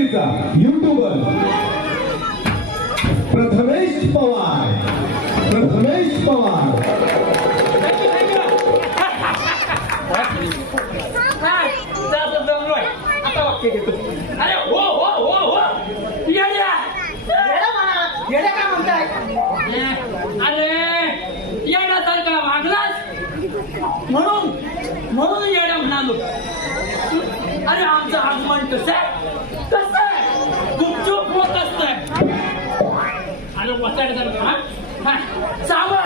रत्नागिरीचा YouTuber Prathamesh Pawar. Prathamesh Pawar. अरे हो हो हो हो येड्या येड्या काय म्हणताय? अरे येड्यासारखा वागलास म्हणून येड्या म्हणालो. अरे आमचं आगमन कसं आहे गुपचूप होत असतंय. अरे वसाड सावळ